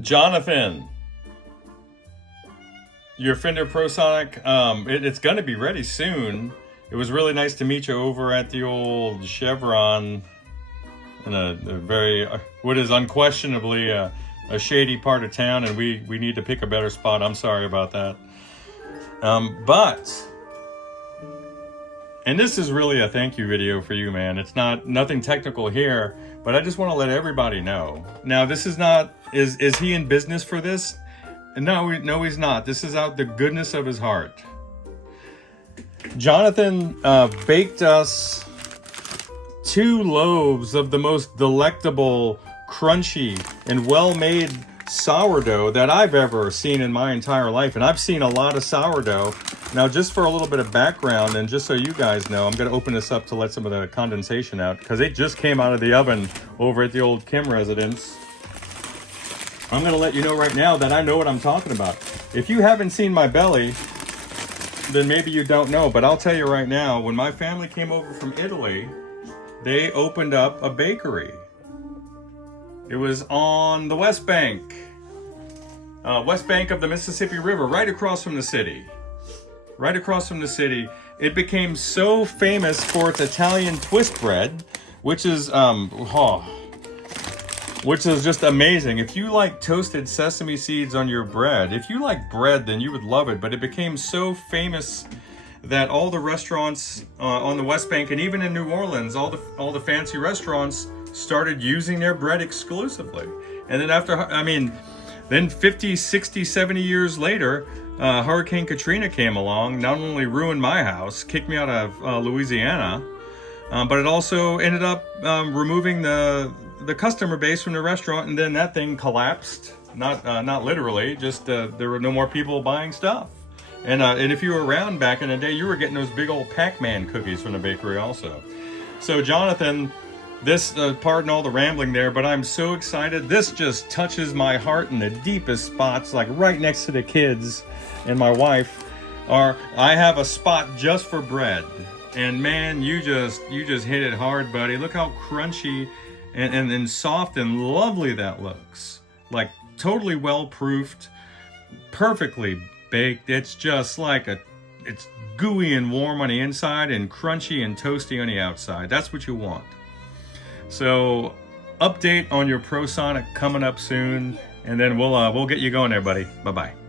Jonathan, your Fender Prosonic, it's going to be ready soon. It was really nice to meet you over at the old Chevron in a very, what is unquestionably a shady part of town, and we need to pick a better spot. I'm sorry about that. And this is really a thank you video for you, man. It's nothing technical here, but I just want to let everybody know. Now, this is not, is he in business for this? No, he's not. This is out the goodness of his heart. Jonathan baked us 2 loaves of the most delectable, crunchy, and well-made sourdough that I've ever seen in my entire life. And I've seen a lot of sourdough. Now, just for a little bit of background, and just so you guys know, I'm going to open this up to let some of the condensation out, because it just came out of the oven over at the old Kim residence. I'm going to let you know right now that I know what I'm talking about. If you haven't seen my belly, then maybe you don't know, but I'll tell you right now, when my family came over from Italy, they opened up a bakery. It was on the West Bank of the Mississippi River, right across from the city. Right across from the city. It became so famous for its Italian twist bread, which is just amazing. If you like toasted sesame seeds on your bread, if you like bread, then you would love it. But it became so famous that all the restaurants on the West Bank, and even in New Orleans, all the fancy restaurants started using their bread exclusively. And then then 50, 60, 70 years later, Hurricane Katrina came along, not only ruined my house, kicked me out of Louisiana, but it also ended up removing the customer base from the restaurant, and then that thing collapsed. Not literally, just there were no more people buying stuff. And if you were around back in the day, you were getting those big old Pac-Man cookies from the bakery also. So Jonathan, this, pardon all the rambling there, but I'm so excited. This just touches my heart in the deepest spots, like right next to the kids and my wife. I have a spot just for bread. And man, you just hit it hard, buddy. Look how crunchy and soft and lovely that looks. Like totally well-proofed, perfectly baked. It's just like it's gooey and warm on the inside and crunchy and toasty on the outside. That's what you want. So, update on your Prosonic coming up soon, and then we'll get you going there, buddy. Bye-bye.